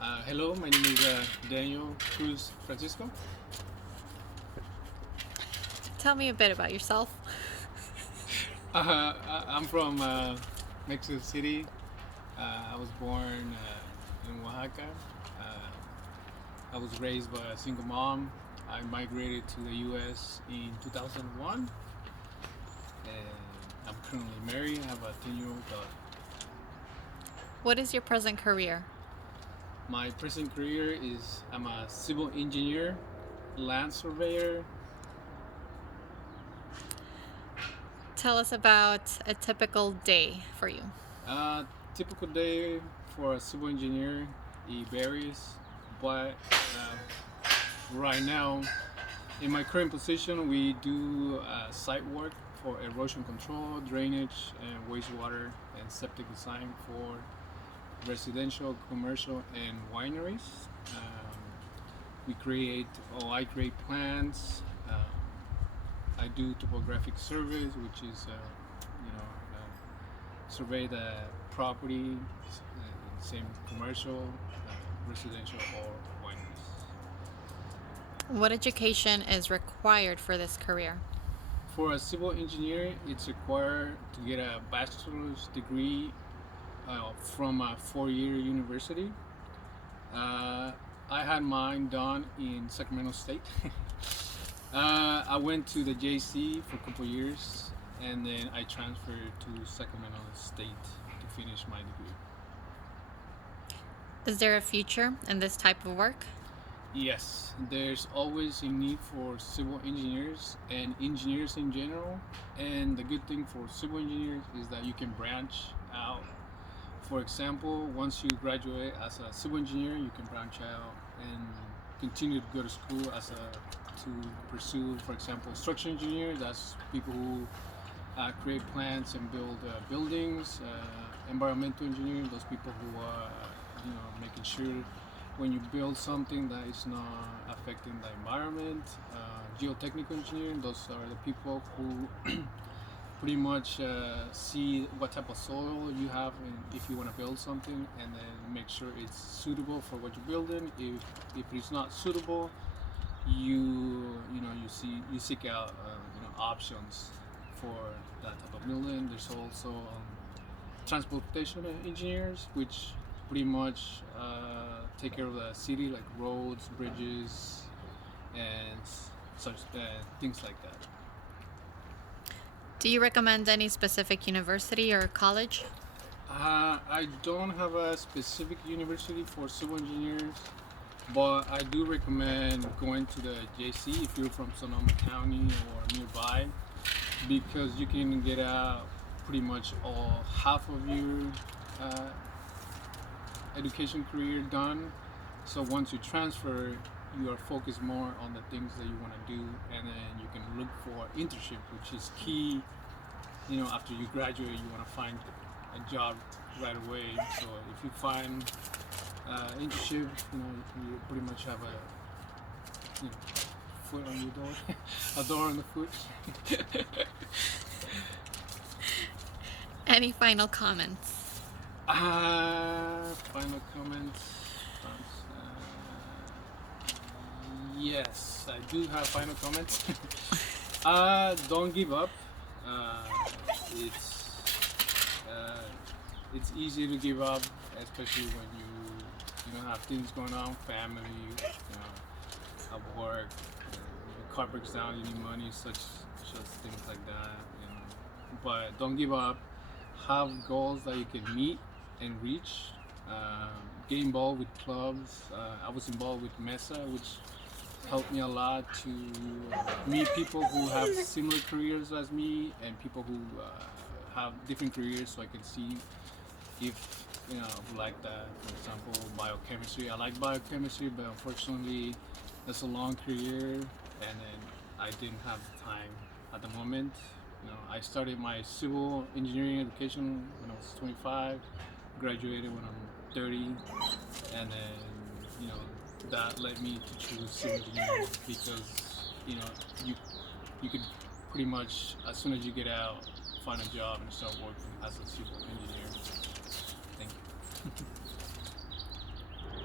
Hello, my name is Daniel Cruz Francisco. Tell me a bit about yourself. I'm from Mexico City. I was born in Oaxaca. I was raised by a single mom. I migrated to the U.S. in 2001, and I'm currently married. I have a 10-year-old daughter. What is your present career? My present career is I'm a civil engineer, land surveyor. Tell us about a typical day for you. Typical day for a civil engineer, it varies, but right now, in my current position, we do site work for erosion control, drainage, and wastewater and septic design for residential, commercial, and wineries. Um, I create plans. I do topographic surveys, which is, survey the property, same commercial, residential, or wineries. What education is required for this career? For a civil engineer, it's required to get a bachelor's degree from a four-year university. Uh, I had mine done in Sacramento State. I went to the JC for a couple years, and then I transferred to Sacramento State to finish my degree. Is there a future in this type of work? Yes, there's always a need for civil engineers and engineers in general. And the good thing for civil engineers is that you can branch out. For example, once you graduate as a civil engineer, you can branch out and continue to go to school to pursue, for example, structural engineer. That's people who create plans and build buildings. Environmental engineer, those people who are making sure when you build something that is not affecting the environment. Geotechnical engineering, those are the people who pretty much see what type of soil you have and if you want to build something, and then make sure it's suitable for what you're building. If it's not suitable, you seek out options for that type of building. There's also transportation engineers, which pretty much take care of the city, like roads, bridges, and such things like that. Do you recommend any specific university or college? I don't have a specific university for civil engineers, but I do recommend going to the JC if you're from Sonoma County or nearby, because you can get out pretty much all half of your uh, education career done. So once you transfer, you are focused more on the things that you want to do, and then you can look for internship, which is key. After you graduate, you want to find a job right away. So if you find internship, you pretty much have a foot on your door, a door on the foot. Any final comments? Final comments. Yes, I do have final comments. Don't give up. It's it's easy to give up, especially when you have things going on, family, at work. Your car breaks down, you need money, such things like that. But don't give up. Have goals that you can meet and reach. Get involved with clubs. I was involved with Mesa, which helped me a lot to meet people who have similar careers as me, and people who have different careers, so I can see if I like that. For example, biochemistry. I like biochemistry, but unfortunately, that's a long career, and then I didn't have the time at the moment. I started my civil engineering education when I was 25, graduated when I'm 30, and then that led me to choose civil engineering, because you you could pretty much, as soon as you get out, find a job and start working as a civil engineer. Thank you.